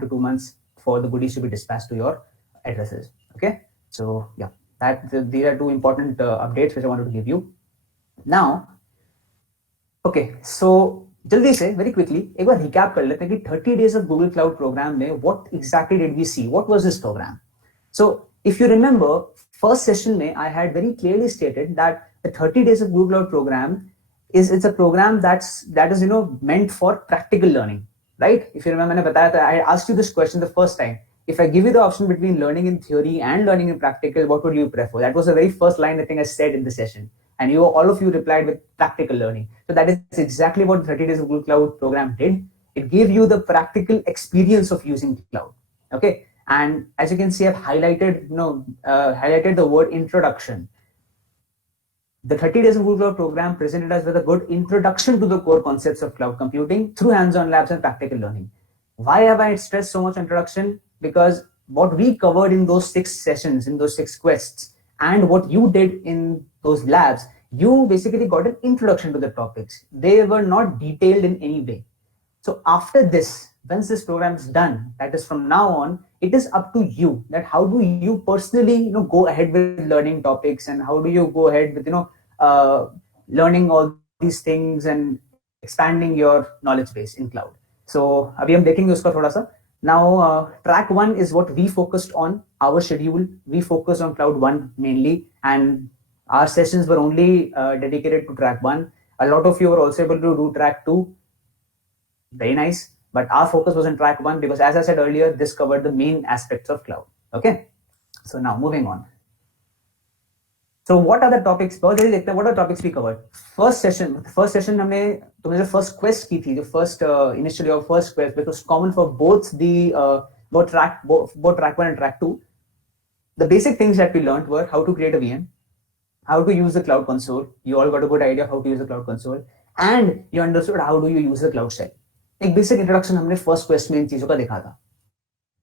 to 2 months for the goodies to be dispatched to your addresses. Okay, so yeah, these are two important updates which I wanted to give you. Now, okay, so जल्दी से very quickly एक बार recap कर लेते हैं कि 30 days of Google Cloud program में what exactly did we see? What was this program? So if you remember, first session में I had very clearly stated that the 30 days of Google Cloud program it's a program that is meant for practical learning, right? If you remember, मैंने बताया था, I asked you this question the first time. If I give you the option between learning in theory and learning in practical, what would you prefer? That was the very first line I think I said in the session. And all of you replied with practical learning. So that is exactly what the 30 Days of Google Cloud program did. It gave you the practical experience of using cloud. Okay, and as you can see, I've highlighted, highlighted the word introduction. The 30 Days of Google Cloud program presented us with a good introduction to the core concepts of cloud computing through hands-on labs and practical learning. Why have I stressed so much introduction? Because what we covered in those 6 sessions, in those 6 quests, and what you did in those labs, you basically got an introduction to the topics. They were not detailed in any way. So after this, once this program is done, that is from now on, it is up to you that how do you personally go ahead with learning topics, and how do you go ahead with learning all these things and expanding your knowledge base in cloud. So abhi hum dekhenge uska thoda sa. Now, track 1 is what we focused on, our schedule. We focused on Cloud 1 mainly, and our sessions were only dedicated to track 1. A lot of you were also able to do track 2. Very nice. But our focus was on track 1 because, as I said earlier, this covered the main aspects of cloud. Okay. So now moving on. So what are the topics? What are the topics we covered? First session हमने तुमने जो first quest की थी, जो first initially your first quest, which was common for both track 1 and track 2. The basic things that we learned were how to create a VM, how to use the cloud console. You all got a good idea of how to use the cloud console, and you understood how do you use the cloud shell. एक basic introduction हमने first quest में इन चीजों का देखा था.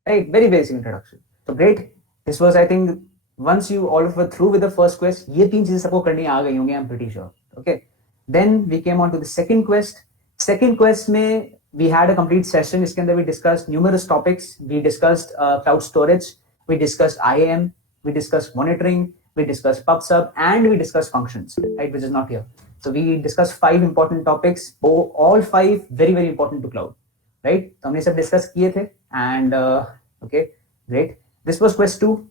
Right, very basic introduction. So great. This was, I think, once you all were through with the first quest, ये 3 चीजें सबको करनी आ गई होंगी, I'm pretty sure. Okay. Then we came on to the second quest. Second quest में we had a complete session. इसके अंदर we discussed numerous topics. We discussed cloud storage. We discussed IAM. We discussed monitoring. We discussed PubSub, and we discussed functions, right, which is not here. So we discussed 5 important topics. All 5 very, very important to cloud, right? तो हमने सब discuss किए थे, and okay, great. This was quest 2.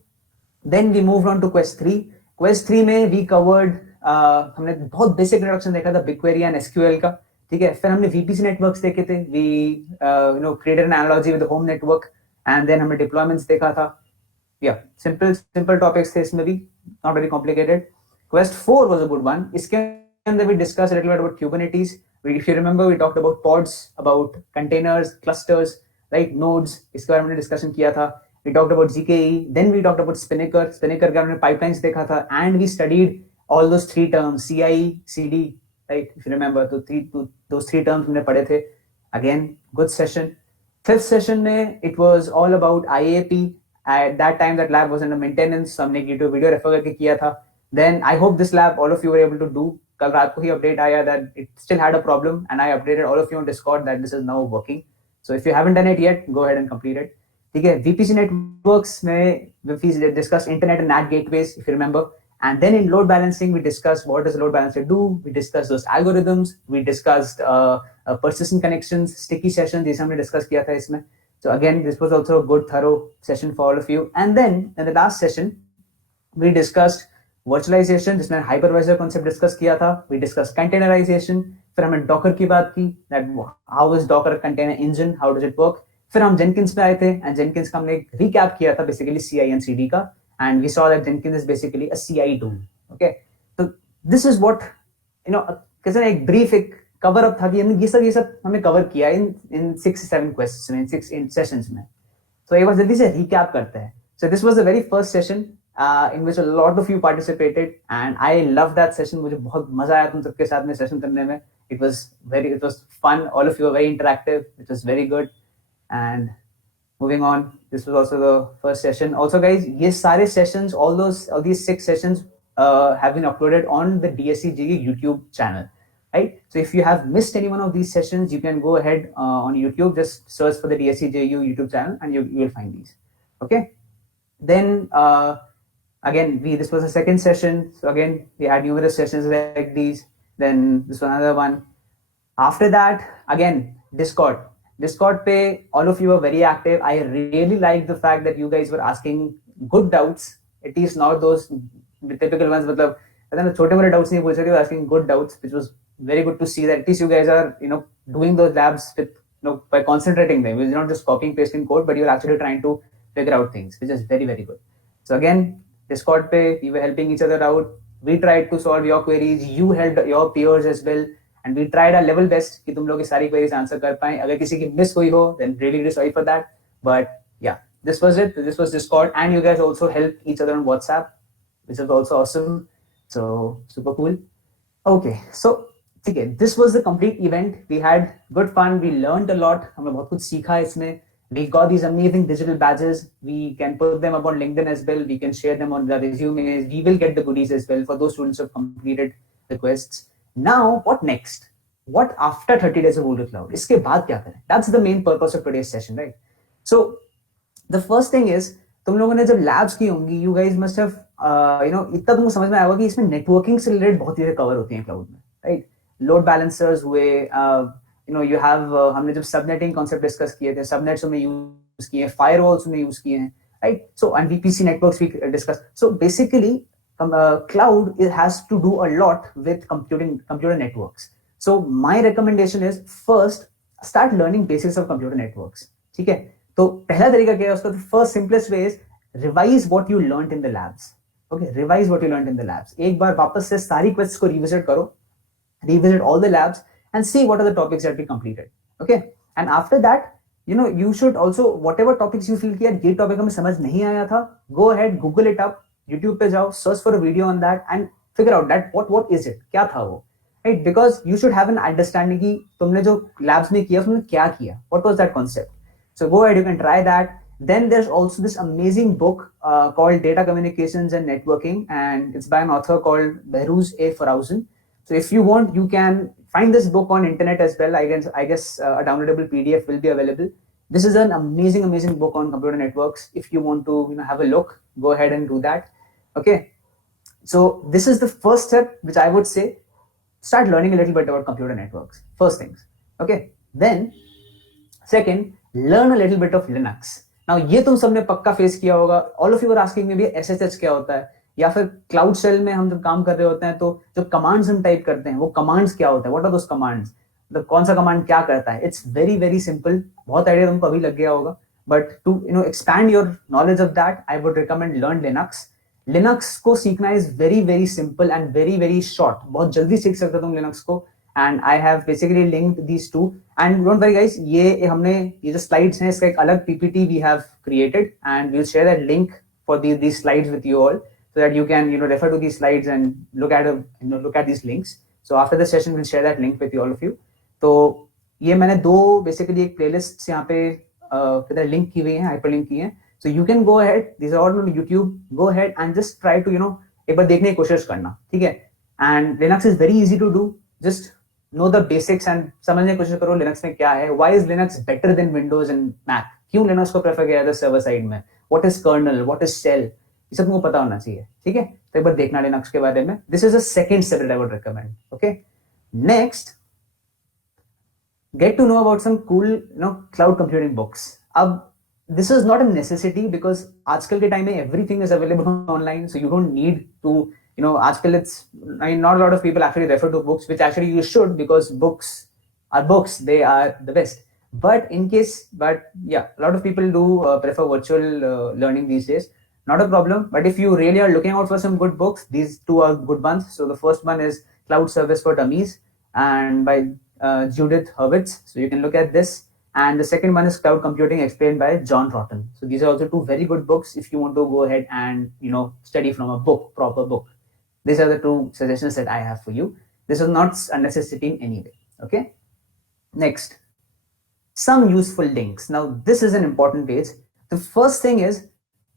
Then we moved on to quest 3. Quest 3 में we covered हमने बहुत basic introduction देखा था BigQuery and SQL का, ठीक है. फिर हमने VPC networks देखे थे. We created an analogy with the home network, and then हमने deployments देखा था. Yeah, simple topics थे इसमें भी, not very complicated. Quest 4 was a good one. इसके अंदर we discussed a little bit about Kubernetes. If you remember, we talked about pods, about containers, clusters, right, nodes. इसके बारे में हमने discussion किया था. We talked about GKE. Then we talked about Spinnaker. Spinnaker के हमने pipelines देखा था, and we studied all those 3 terms, CI, CD, right? If you remember, those 3 terms हमने पढ़े थे. Again, good session. 5th session में it was all about IAP. At that time, that lab was under maintenance. हमने YouTube video refer करके किया था. Then I hope this lab all of you were able to do. कल रात को ही update आया that it still had a problem, and I updated all of you on Discord that this is now working. So if you haven't done it yet, go ahead and complete it. ठीक है. VPC networks में we discussed internet and NAT gateways, if you remember. And then in load balancing, we discussed what does a load balancer do. We discussed those algorithms. We discussed persistent connections, sticky sessions. ये हमने discuss किया था इसमें. So again, this was also a good, thorough session for all of you. And then in the last session, we discussed virtualization, जिसमें hypervisor concept discuss किया था. We discussed containerization. फिर हमने Docker की बात की, that how is Docker container engine, how does it work. फिर हम Jenkins पे आए थे, and Jenkins का हमने एक recap किया था basically CI and CD का, and we saw that Jenkins is basically a CI tool. Okay, so this is what कैसे एक brief एक cover up था कि ये सब हमने cover किया in 6-7 questions में, in 6 sessions में. So एक बार जल्दी से recap करते हैं. So this was the very first session in which a lot of you participated, and I loved that session. मुझे बहुत मजा आया तुम सबके साथ में session करने में. It was fun. All of you were very interactive. It was very good. And moving on, this was also the first session. Also, guys, ये सारे sessions, all these 6 sessions have been uploaded on the DSC JU YouTube channel. right? So if you have missed any one of these sessions, you can go ahead on YouTube, just search for the DSC JU YouTube channel, and you will find these. Okay. Then again, this was the second session. So again, we had numerous sessions like these. Then this was another one. After that, again, Discord. Discord pe, all of you are very active. I really like the fact that you guys were asking good doubts, at least not those typical ones. मतलब छोटे मोटे doubts नहीं पूछ रहे, asking good doubts, which was very good to see that at least you guys are doing those labs with by concentrating them. You're not just copying pasting code, but you're actually trying to figure out things, which is very, very good. So again, Discord pe, we were helping each other out. We tried to solve your queries. You helped your peers as well. And we tried our level best कि तुम लोग की सारी queries answer कर पाएं. अगर किसी की miss हुई हो, then really sorry for that. But yeah, this was it. This was Discord, and you guys also helped each other on WhatsApp, which is also awesome. So super cool. Okay, so okay, this was the complete event. We had good fun. We learned a lot. हमने बहुत कुछ सीखा इसमें. We got these amazing digital badges. We can put them up on LinkedIn as well. We can share them on the resumes. We will get the goodies as well for those students who have completed requests. Now, what next? What after 30 days of Google Cloud? इसके बाद क्या करें? That's the main purpose of today's session, right? So, the first thing is, तुम लोगों ने जब labs की होंगी, you guys must have, इतना तुमको समझ में आएगा कि इसमें networking से related बहुत चीजें cover होती हैं cloud में, right? Load balancers हुए, you have, हमने जब subnetting concept discuss किए थे, subnets हमने use किए, firewalls हमने use किए हैं, right? So, and VPC networks we discussed. So, basically, cloud has to do a lot with computer networks. So my recommendation is first start learning basics of computer networks. ठीक है? तो पहला तरीका क्या है उसका? The first simplest way is revise what you learned in the labs. Okay, revise what you learned in the labs. एक बार वापस से सारी quests को revisit करो, revisit all the labs and see what are the topics that we completed. Okay, and after that, you should also whatever topics you feel कि यार ये topic हमें समझ नहीं आया था, go ahead, Google it up. YouTube पे जाओ, search for a video on that and figure out that what is it, क्या था वो, right? Because you should have an understanding कि तुमने जो labs में किया उसमें क्या किया, what was that concept. So go ahead, you can try that. Then there's also this amazing book called Data Communications and Networking, and it's by an author called Behrooz A. Fruition. So if you want, you can find this book on internet as well. I guess a downloadable PDF will be available. This is an amazing book on computer networks. If you want to have a look, go ahead and do that. Okay, so this is the first step which I would say, start learning a little bit about computer networks. First things. Okay, then second, learn a little bit of Linux. Now ये तुम सबने पक्का face किया होगा. All of you are asking me SSH क्या होता है, या फिर क्लाउड शेल में हम जब काम कर रहे होते हैं तो जो कमांड्स हम टाइप करते हैं वो कमांड्स क्या होता है, व्हाट आर दोस कमांड्स, मतलब कौन सा कमांड क्या करता है. It's very very simple. बहुत आइडिया तुमको अभी लग गया होगा, but to expand your knowledge of that I would recommend learn Linux. Linux को सीखना is very very simple and very very short. बहुत जल्दी सीख सकते हो तुम लिनक्स को. And I have basically linked these two. And don't worry guys, ये हमने ये जो स्लाइड्स हैं इसका एक अलग PPT we have created and we will share that link for these slides with you all, so that you can refer to these slides and look at these links. So after the session we'll share that link with all of you. तो ये मैंने दो basically एक playlist यहाँ पे link की हुई है, हाइपर लिंक की है. So you can go ahead, these are all on YouTube. Go ahead and just try to एक बार देखने की कोशिश करना, ठीक है. And Linux is very easy to do. Just know the basics and समझने की कोशिश करो Linux में क्या है. Why is Linux better than Windows and Mac? क्यों Linux को प्रेफर किया जाता है सर्वर साइड में? What is kernel? What is shell? ये सब तुमको पता होना चाहिए, ठीक है. तो एक बार देखना Linux के बारे में. This is a second step that I would recommend. Okay. Next, get to know about some cool cloud computing books. अब this is not a necessity because आजकल के टाइम में everything is available online, so you don't need to आजकल not a lot of people actually refer to books, which actually you should, because books are books, they are the best. But yeah, a lot of people do prefer virtual learning these days. Not a problem, but if you really are looking out for some good books, these two are good ones. So the first one is Cloud Service for Dummies and by Judith Hurwitz. So you can look at this. And the second one is Cloud Computing Explained by John Rotten. So these are also two very good books if you want to go ahead and study from a book, proper book. These are the two suggestions that I have for you. This is not a necessity in any way. Okay. Next, some useful links. Now this is an important page. The first thing is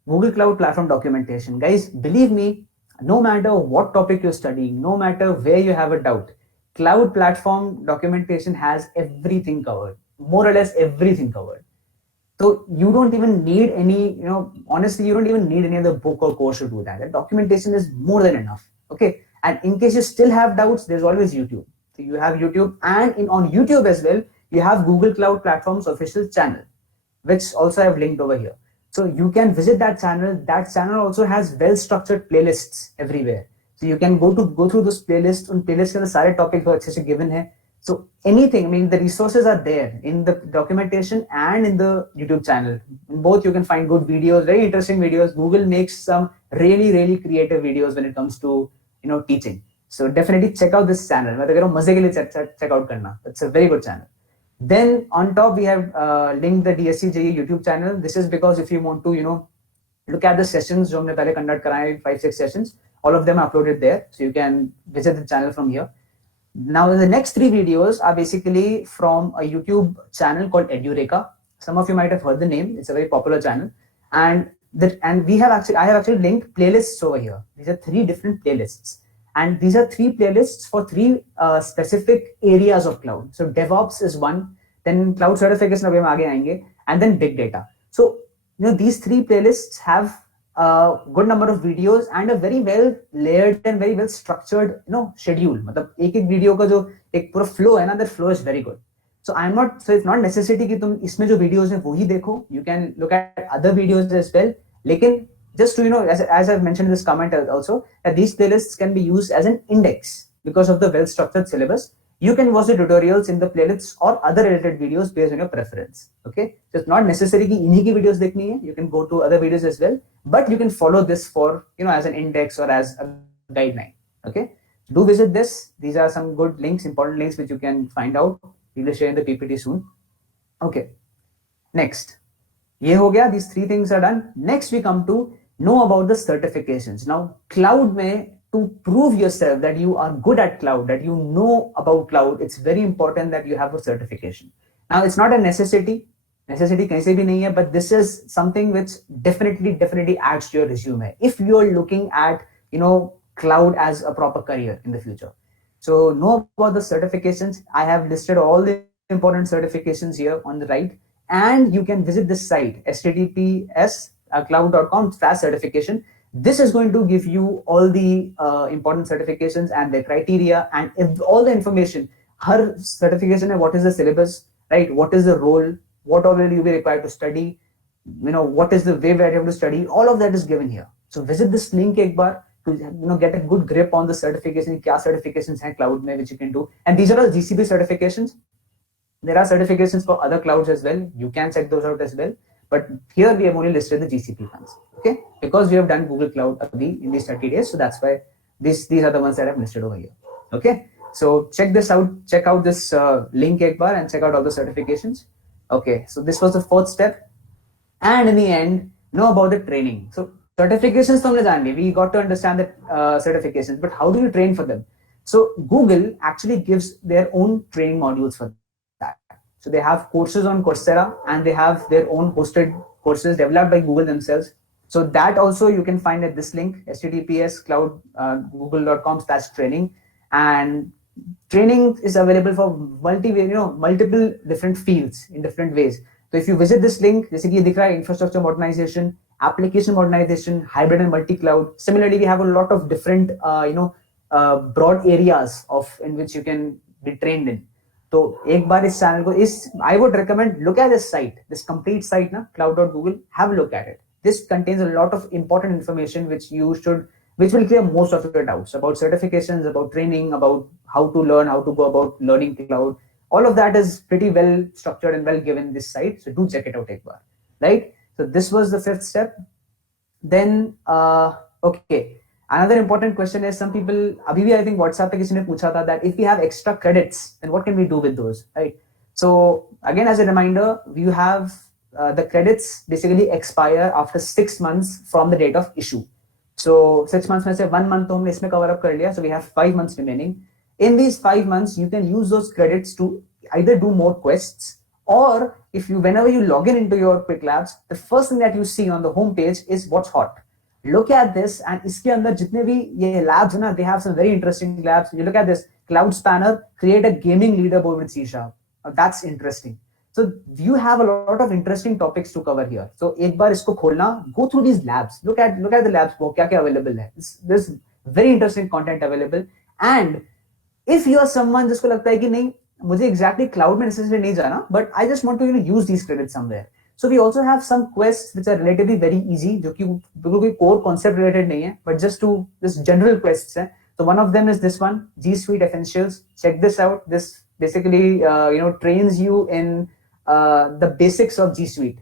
Google Cloud Platform documentation. Guys, believe me, no matter what topic you're studying, no matter where you have a doubt, cloud platform documentation has everything covered, more or less everything covered. So you don't even need any, honestly, you don't even need any other book or course to do that. The documentation is more than enough. Okay. And in case you still have doubts, there's always YouTube. So you have YouTube, and on YouTube as well, you have Google Cloud Platform's official channel, which also I have linked over here. So you can visit that channel. That channel also has well-structured playlists everywhere. So you can go through those playlists. On playlists के सारे topics बहुत अच्छे से given है. So anything, I mean, the resources are there in the documentation and in the YouTube channel. In both you can find good videos, very interesting videos. Google makes some really, really creative videos when it comes to, teaching. So definitely check out this channel. मैं तो कह रहा हूँ मजे के लिए check out करना. It's a very good channel. Then on top we have linked the DSC JU YouTube channel. This is because if you want to, look at the sessions जो हमने पहले conduct कराए 5-6 sessions, all of them are uploaded there. So you can visit the channel from here. Now the next 3 videos are basically from a YouTube channel called EduReka. Some of you might have heard the name. It's a very popular channel, and I have actually linked playlists over here. These are 3 different playlists, and these are 3 playlists for 3 specific areas of cloud. So DevOps is one, then cloud certification abhi hum aage aayenge, and then big data. So these 3 playlists have a good number of videos and a very well layered and very well structured schedule. मतलब एक video का जो एक पूरा flow है ना, that flow is very good. So it's not necessity कि तुम इसमें जो videos हैं वो ही देखो. You can look at other videos as well. लेकिन just to as I've mentioned in this comment also, that these playlists can be used as an index because of the well structured syllabus. You can watch the tutorials in the playlists or other related videos based on your preference. Okay, so it's not necessary कि इन्हीं की videos देखनी है. You can go to other videos as well, but you can follow this for as an index or as a guideline. Okay, do visit this. These are some good links, important links which you can find out. We will share in the PPT soon. Okay, next, ये हो गया. These 3 things are done. Next we come to know about the certifications. Now cloud में, to prove yourself that you are good at cloud, that you know about cloud, it's very important that you have a certification. Now it's not a necessity कहीं से भी नहीं है, but this is something which definitely adds to your resume if you're looking at cloud as a proper career in the future. So know about the certifications. I have listed all the important certifications here on the right, and you can visit this site https://cloud.com/certification. This is going to give you all the important certifications and their criteria and all the information. Her certification, what is the syllabus, right? What is the role? What all will you be required to study? What is the way where you have to study? All of that is given here. So visit this link एक बार to get a good grip on the certification. क्या certifications हैं cloud में which you can do, and these are all GCP certifications. There are certifications for other clouds as well. You can check those out as well. But here we have only listed the GCP ones, okay? Because we have done Google Cloud in these 30 days, so that's why these are the ones that I've listed over here, okay? So check this out. Check out this link ek baar and check out all the certifications. Okay, so this was the 4th step, and in the end, know about the training. So certifications to humne jaan liye. We got to understand the certifications, but how do you train for them? So Google actually gives their own training modules for that. So they have courses on Coursera, and they have their own hosted courses developed by Google themselves. So that also you can find at this link, https://google.com/training, and training is available for multiple different fields in different ways. So if you visit this link, जैसे कि ये दिख रहा है, infrastructure modernization, application modernization, hybrid and multi-cloud. Similarly, we have a lot of different broad areas in which you can be trained in. तो एक बार इस channel को I would recommend look at this site, this complete site ना, cloud.google. Have a look at it. This contains a lot of important information which will clear most of your doubts about certifications, about training, about how to learn, how to go about learning cloud. All of that is pretty well structured and well given this site. So do check it out, right? So this was the 5th step. Then, okay. Another important question is, some people, abhi bhi I think WhatsApp pe kisi ne pucha tha that if we have extra credits, then what can we do with those, right? So again, as a reminder, you have the credits basically expire after 6 months from the date of issue. So 6 months में से 1 month तो हमने इसमें cover up कर लिया. So we have 5 months remaining. In these 5 months, you can use those credits to either do more quests, or whenever you log into your Quick Labs, the first thing that you see on the home page is what's hot. look at this, and इसके अंदर जितने भी ये labs है ना, they have some very interesting labs. You look at this Cloud Spanner, create a gaming leaderboard with C#. That's interesting. So you have a lot of interesting topics to cover here. So एक बार इसको खोलना, go through these labs. Look at the labs, वो क्या available है. There's very interesting content available. And if you are someone जिसको लगता है कि नहीं मुझे exactly cloud में necessarily नहीं जाना, but I just want to use these credits somewhere. So we also have some quests which are relatively very easy, जो कि बिल्कुल कोई core concept related नहीं है, but just general quests हैं. So one of them is this one, G Suite Essentials. Check this out. This basically trains you in the basics of G Suite.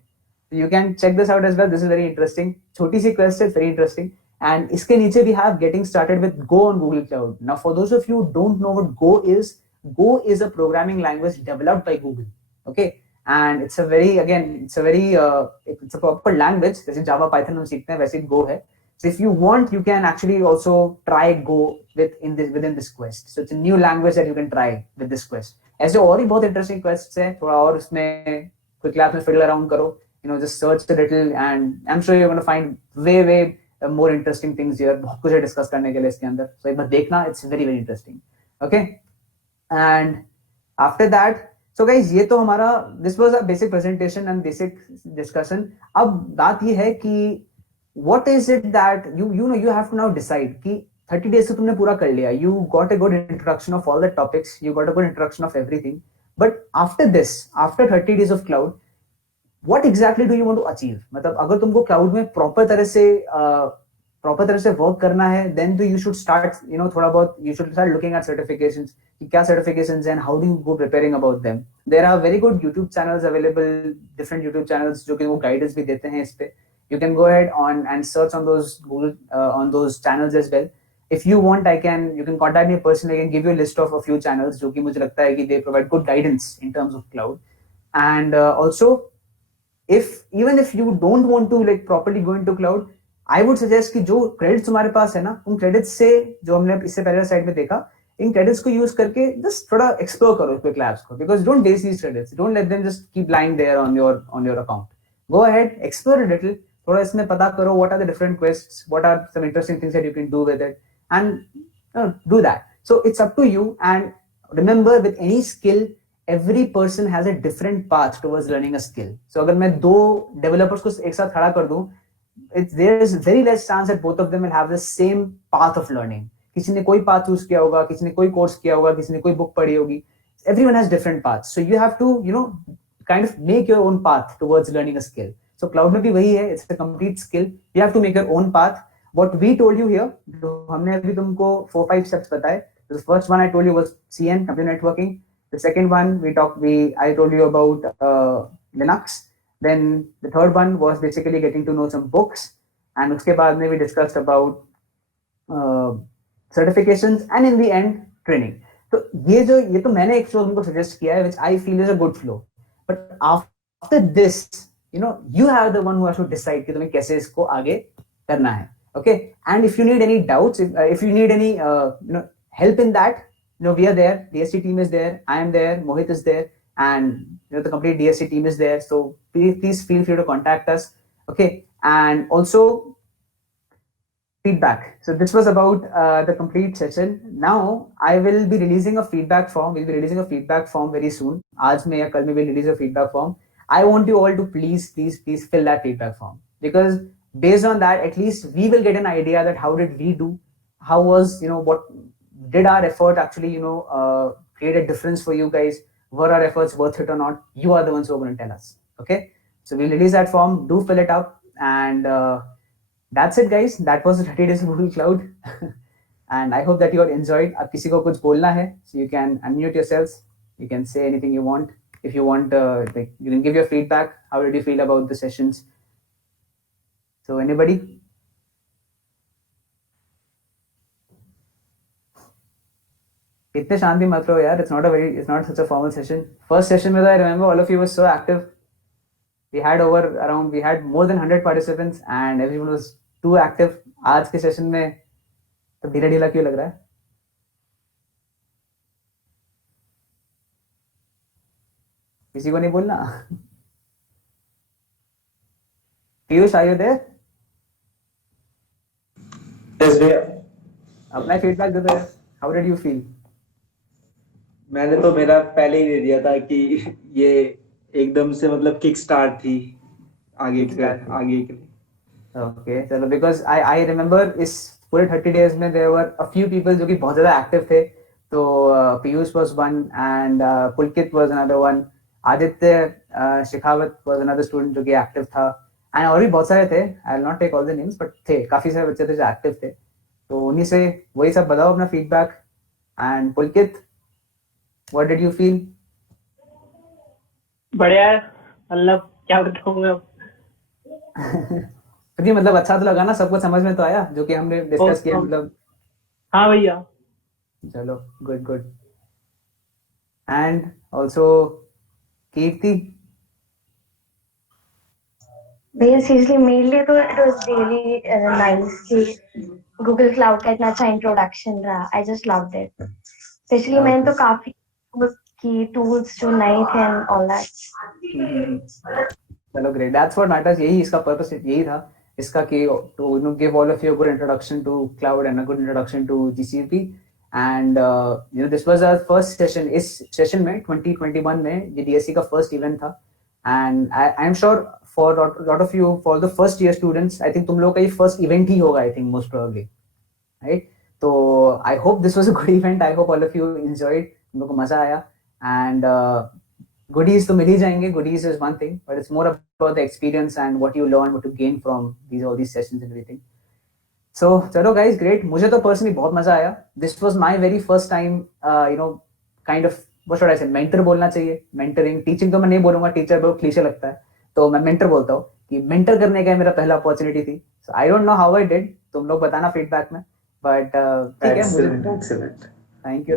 So you can check this out as well. This is very interesting. छोटी सी quest है, very interesting. And इसके नीचे we have getting started with Go on Google Cloud. Now for those of you who don't know what Go is a programming language developed by Google. Okay. And it's a proper language. जैसे Java, Python हम सीखते हैं वैसे Go है. So if you want, you can actually also try Go within this quest. So it's a new language that you can try with this quest. ऐसे और भी बहुत interesting quests हैं. थोड़ा और उसमें quick labs में fiddle around करो. Just search a little, and I'm sure you're going to find way more interesting things here. बहुत कुछ है discuss करने के लिए इसके अंदर. So एक बार देखना, it's very interesting. Okay. And after that, so guys, ये तो हमारा this was a basic presentation and basic discussion. अब बात ये है कि what is it that you have to now decide कि 30 days से तुमने पूरा कर लिया. You got a good introduction of all the topics. You got a good introduction of everything. But after this, after 30 days of cloud, what exactly do you want to achieve? मतलब अगर तुमको cloud में proper तरह से work करना है, then you should start थोड़ा बहुत you should start looking at certifications कि क्या certifications and how do you go preparing about them. There are very good YouTube channels available, different YouTube channels जो कि वो guidance भी देते हैं इस पे. You can go ahead and search on those Google on those channels as well. If you want, you can contact me personally. I can give you a list of a few channels जो कि मुझे लगता है कि they provide good guidance in terms of cloud. And also, even if you don't want to properly go into cloud, I would suggest कि जो credits तुम्हारे पास है ना, उन credits से जो हमने इससे पहले साइड में देखा, इन credits को use करके just थोड़ा explore करो quick labs को, because don't waste these credits. Don't let them just keep lying there on your account. Go ahead, explore a little. थोड़ा इसमें पता करो what are the different quests, what are some interesting things that you can do with it, and do that. So it's up to you. And remember, with any skill, every person has a different path towards learning a skill. So अगर मैं दो developers को एक साथ खड़ा कर दूं, there is very less chance that both of them will have the same path of learning. किसी ने कोई path choose किया होगा, किसी ने कोई course किया होगा, किसी ने कोई book पढ़ी होगी. Everyone has different paths. So you have to kind of make your own path towards learning a skill. So cloud में भी वही है, it's a complete skill. You have to make your own path. What we told you here, जो हमने अभी तुमको 4-5 steps बताए. The first one I told you was CN, computer networking. The second one I told you about Linux. Then the third one was basically getting to know some books. And उसके बाद में we discussed about certifications, and in the end training. तो ये तो मैंने एक flow तुमको suggest किया है, which I feel is a good flow. But after this, you are the one who has to decide कि तुम्हें कैसे इसको आगे करना है. Okay. And if you need any doubts, if you need any help in that, we are there. DSC team is there. I am there. Mohit is there, and the complete DSC team is there. So please feel free to contact us. Okay. And also feedback. So this was about the complete session. Now I will be releasing a feedback form. We'll be releasing a feedback form very soon. आज में या कल में we'll release a feedback form. I want you all to please fill that feedback form, because based on that, at least we will get an idea that how did we do, how was what did our effort actually create a difference for you guys, were our efforts worth it or not. You are the ones who are going to tell us. Okay, so we'll release that form. Do fill it up, and that's it, guys. That was the 30 days of Google Cloud. And I hope that you all enjoyed. अब किसी को कुछ बोलना है, so you can unmute yourselves. You can say anything you want. If you want, you can give your feedback. How did you feel about the sessions? So anybody? इतने शांति मत रहो यार. It's not such a formal session. First session में I remember all of you were so active. We had more than 100 participants and everyone was too active. आज के session में तो ढीला क्यों लग रहा है? किसी को नहीं बोलना? Piyush, are you there? अपना फीडबैक दे दो यार, हाउ डिड यू फील? मैंने तो मेरा पहले ही दे दिया था कि ये एकदम से मतलब किक स्टार्ट थी आगे के लिए। ओके चलो, बिकॉज आई रिमेम्बर इस पूरे 30 डेज में there were a few people जो कि बहुत ज्यादा एक्टिव थे। तो Piyush was one and Pulkit was another one, Aditya Shekhawat was another student जो कि एक्टिव था, एंड और भी बहुत सारे थे, I will not take all the names, but थे काफी सारे बच्चे थे जो एक्टिव थे। तो उन्हीं से वही सब बताओ अपना feedback. And Pulkit, what did you feel? बढ़िया है, मतलब क्या बताऊं मैं अब। जी मतलब अच्छा तो लगा ना, सबको समझ में तो आया जो कि हमने डिस्कस किया, मतलब? हाँ भैया। चलो good good. And also Kirti? भैया सीरियसली मेरे लिए तो इट वाज रियली नाइस कि गूगल क्लाउड का इतना अच्छा इंट्रोडक्शन रहा। I just loved it, specially मैंने तो काफी की टूल्स जो नए थे एंड ऑल दैट। चलो ग्रेट, दैट्स व्हाट मैटर्स। यही इसका पर्पस यही था इसका कि to give all of you a good introduction to cloud and a good introduction to GCP. And this was our first session. इस सेशन में 2021 में ये डीएससी का फर्स्ट इवेंट था, and I am sure for lot of you, for the first year students, I think तुम लोग का ये फर्स्ट इवेंट ही होगा, I think most probably, right? तो I hope this was a good event, I hope all of you enjoyed, तुम लोग को मजा आया। एंड goodies तो मिल ही जाएंगे, goodies is one thing, but it's more about the experience and what you learn, what you gain from all these sessions and everything. So चलो guys, great, मुझे तो personally बहुत मजा आया। This was my very first time, kind of, what should I say, mentor बोलना चाहिए, mentoring, teaching तो मैं नहीं बोलूंगा, teacher बहुत क्लीशे लगता है, तो मैं mentor बोलता हूँ कि mentor करने का मेरा पहला opportunity थी। So I don't know how I did, तुम लोग बताना feedback में, but ठीक है, मुझे Excellent. Thank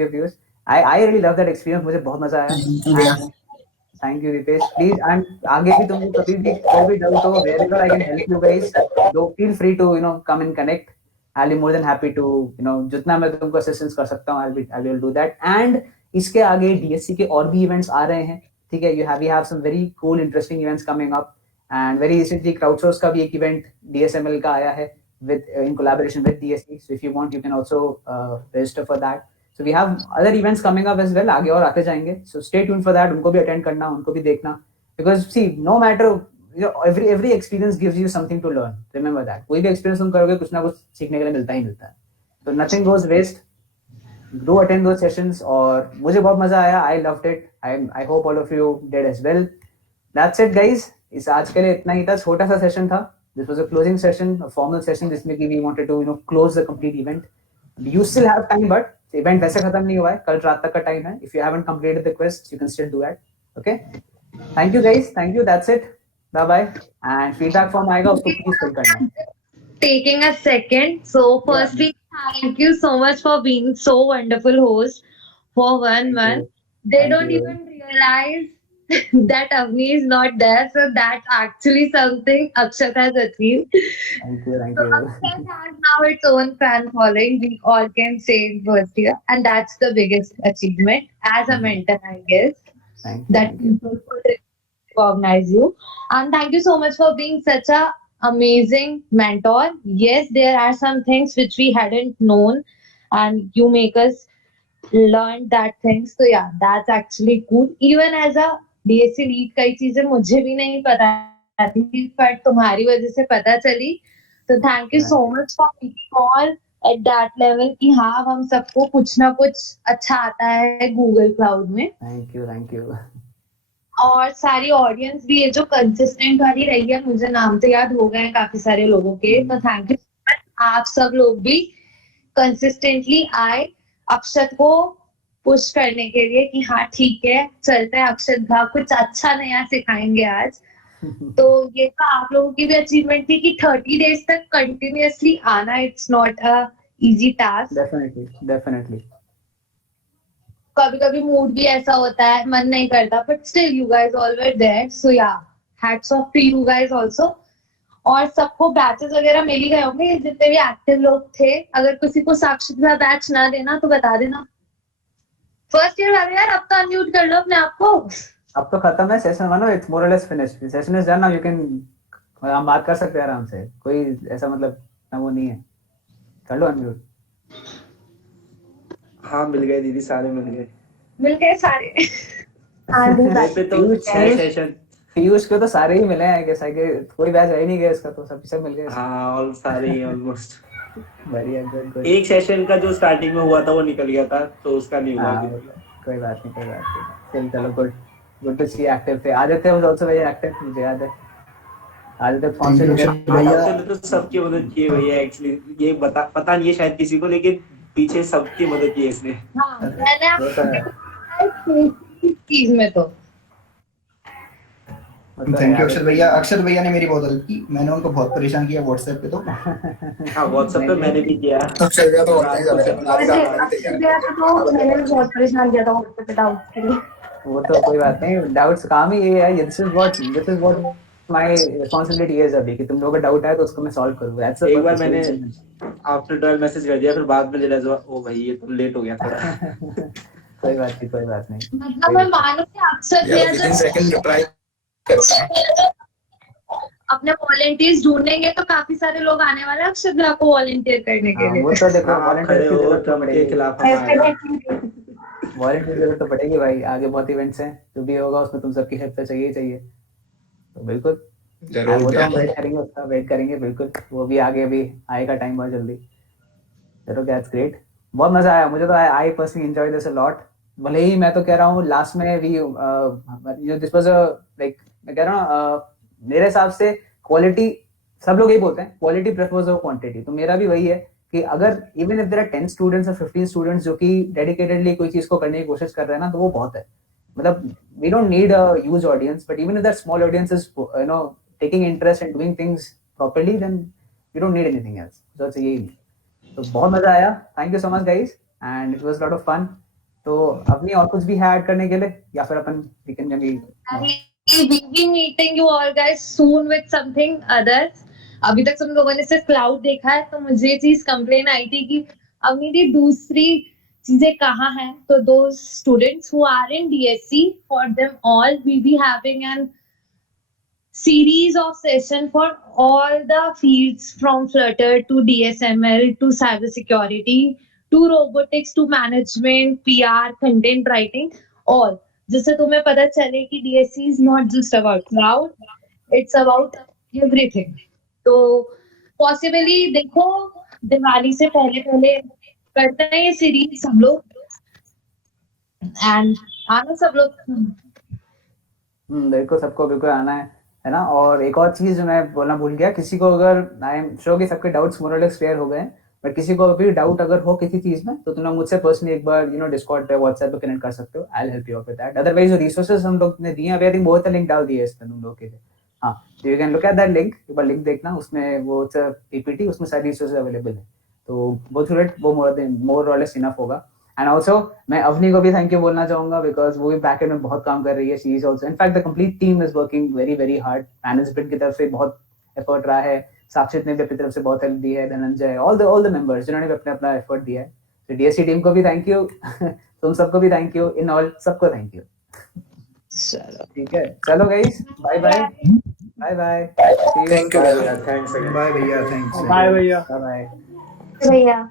you Piyush. I really love that experience, मुझे बहुत मजा आया। Thank you Ritesh, please, and आगे भी तुम कभी भी कोई भी डाउट हो, wherever I can help you guys, do feel free to come and connect. I'll be more than happy to जितना मैं तुमको असिस्टेंस कर सकता हूँ, I will do that. And इसके आगे डीएससी के और भी इवेंट्स आ रहे हैं, ठीक है? we have some very cool interesting events coming up, and very recently crowdsource का भी एक इवेंट DSML का आया है in collaboration with DSC, so if you want you can also register for that. So we have other events coming up as well, आगे और आते जाएंगे, so stay tuned for that. उनको भी attend करना, उनको भी देखना, because see, no matter, every experience gives you something to learn. Remember that. कोई भी experience तुम करोगे, कुछ ना कुछ सीखने के लिए मिलता ही मिलता है, so nothing goes waste. Do attend those sessions, और मुझे बहुत मजा आया, I loved it. I hope all of you did as well. That's it guys, इस आज के लिए इतना ही था, छोटा सा सेशन था। This was a closing session, a formal session, जिसमें कि we wanted to close the complete event. You still have time, but event वैसे खत्म नहीं हुआ है, कल रात तक का टाइम है। If you haven't completed the quest, you can still do that. Okay, thank you guys, thank you, that's it, bye bye. And feedback form आएगा, उसको प्लीज फिल करना। Taking a second, so firstly, thank you so much for being so wonderful host for 1 month. They don't even realize that Avni is not there, so that's actually something Akshat has achieved. Thank you. So Akshat has now its own fan following, we all can say in first year, and that's the biggest achievement as a mentor, I guess. That people could recognize you. And thank you so much for being such a amazing mentor. Yes, there are some things which we hadn't known, and you make us learn that things. So yeah, that's actually cool. Even as a DSC lead, कई चीजें मुझे भी नहीं पता थी, पर तुम्हारी वजह से पता चली। So thank you so much for being all at that level कि हाँ, हम सबको कुछ ना कुछ अच्छा आता है गूगल क्लाउड में। Thank you. और सारी ऑडियंस भी है जो कंसिस्टेंट वाली रही है, मुझे नाम तो याद हो गए हैं काफी सारे लोगों के, तो थैंक यू। आप सब लोग भी कंसिस्टेंटली आए अक्षत को पुश करने के लिए कि हाँ ठीक है, चलते हैं अक्षत भा, कुछ अच्छा नया सिखाएंगे आज। तो ये तो आप लोगों की भी अचीवमेंट थी कि 30 डेज तक कंटिन्यूअसली आना, it's not a easy task. Definitely कभी कभी मूड भी ऐसा होता है, मन नहीं करता, but still you guys all were there, so yeah hats off to you guys also. और सबको बैचेस वगैरह मिल ही गए होंगे जितने भी एक्टिव लोग थे। अगर किसी को साक्षी का बैच ना देना तो बता देना। फर्स्ट ईयर वाले यार, अब तो अनम्यूट कर लो अपने आप को। अब तो खत्म है सेशन 1, इट्स मोर और less finished, session is done now, you can, हम बात कर सकते हैं आराम से, कोई ऐसा मतलब वो नहीं है। कर लो अनम्यूट। हाँ मिल गए दीदी, सारे मिल गए। मिल गए सारे। मेरे पे तो 6 सेशन। पीयूष को तो सारे ही मिले हैं, कैसा कि कोई बैच रह ही नहीं गया इसका, तो सब मिल गए। हाँ ऑल सारे ही ऑलमोस्ट। बढ़िया, गुड गुड। एक सेशन का जो स्टार्टिंग में हुआ था वो निकल गया था, तो उसका नहीं हुआ अभी। कोई बात नहीं। चलो good good to see active थे। Aditya was also very active, मुझे याद है। आदित्य आदित्य ने तो सबकी मदद की है भैया एक्चुअली, ये पता नहीं है शायद किसी को, लेकिन पीछे सबकी मदद की है इसने। हाँ मैंने चीज में तो थैंक यू अक्षर भैया। अक्षर भैया ने मेरी बहुत हेल्प की, मैंने उनको बहुत परेशान किया व्हाट्सएप पे। तो हाँ व्हाट्सएप पे मैंने भी किया। अक्षर भैया तो मैंने भी बहुत परेशान किया था व्हाट्सएप पे डाउट्स के लिए। वो तो कोई बात नहीं, डाउट्स काम ही ये है। This is what my responsibility is अभी, कि तुम लोगों का डाउट है तो उसको मैं सॉल्व करूंगा। एक बार मैंने आफ्टर 12 मैसेज कर दिया, फिर बाद में रियलाइज हुआ ओ भाई ये तो लेट हो गया थोड़ा। कोई बात नहीं। मतलब मैं मानूं कि अक्सर भैया सेकंड रिप्लाई अपने वॉलंटियर्स ढूंढेंगे तो काफी सारे लोग आने वाले हैं अक्षर भैया को वॉलंटियर करने के लिए। वो तो देखो आप खड़े हो ट्रम्प के खिलाफ हमारे। वॉलंटियर जरूरत तो पड़ेगी भाई, आगे बहुत इवेंट्स हैं, जो भी होगा उसमें तुम सबकी हेल्प तो चाहिए ही चाहिए। तो बिल्कुल जरूर वो तो हम वेट करेंगे बिल्कुल। वो भी आगे भी आएगा टाइम बहुत जल्दी। चलो दैट्स ग्रेट, बहुत मजा आया मुझे तो। I personally enjoy this a lot. भले ही मैं तो कह रहा हूँ लास्ट में भी दिस वाज लाइक, मैं कह रहा हूँ मेरे हिसाब से क्वालिटी, सब लोग यही बोलते हैं क्वालिटी प्रेफर्स ओवर क्वांटिटी, तो मेरा भी वही है कि अगर even if there are 10 students और 15 स्टूडेंट्स जो कि डेडिकेटेडली कोई चीज को करने की कोशिश कर रहे हैं ना, तो वो बहुत है। मतलब we don't need a huge audience, but even if that small audience is taking interest in doing things properly, then we don't need anything else. तो यही, तो बहुत मजा आया। Thank you so much guys and it was lot of fun. तो अपनी और कुछ भी है ऐड करने के लिए, या फिर अपन वी कैन जल्दी we'll be meeting you all guys soon with something others. अभी तक तुम लोगों ने सिर्फ क्लाउड देखा है, तो मुझे ये चीज कंप्लेन आई थी कि अभी दूसरी चीजें कहाँ हैं। तो those students who are in DSC, for them all we be having an series of session for all the fields from Flutter to DSML to cybersecurity to robotics to management, PR, content writing, all. जिससे तुम्हें पता चले कि DSC is not just about cloud, it's about everything. तो possibly देखो दिवाली से पहले करते हैं ये सीरीज हम लोग, एंड आना सब लोग। देखो सबको बिल्कुल आना है ना। और एक और चीज जो मैं बोलना भूल गया, किसी को अगर, आई एम श्योर कि सबके डाउट्स मोर और लेस क्लियर हो गए हैं, बट किसी को भी डाउट अगर हो किसी चीज में, तो तुम लोग मुझसे पर्सनली एक बार डिस्कॉर्ड पे व्हाट्सएप पे कनेक्ट कर सकते हो। I will help you out with that. Otherwise जो रिसोर्सेज हम लोग ने दिए हैं, आई थिंक बहुत लिंक डाल दिए इस पे तुम लोग के लिए। हाँ, you can look at that link, एक बार लिंक देखना, उसमें वो पीपीटी, उसमें सारी रिसोर्सेज अवेलेबल है, तो गो थ्रू इट, वो मोर और लेस इनफ होगा। एंड ऑल्सो मैं अवनी को भी थैंक यू बोलना चाहूंगा, बिकॉज वो भी बैकएंड में बहुत काम कर रही है। She is also, in fact the complete team is working very very hard. Management की तरफ से बहुत एफर्ट रहा है, साक्षित ने भी अपनी तरफ से बहुत हेल्प दी है, धनंजय, ऑल द मेंबर्स जिन्होंने भी अपना एफर्ट दिया है। तो डीएससी टीम को भी थैंक यू, तुम सबको भी थैंक यू, इन ऑल सबको थैंक यू। ठीक है, चलो guys, bye bye bye bye. Thank you भैया, थैंक्स बाय भैया, थैंक्स बाय भैया। बाय भैया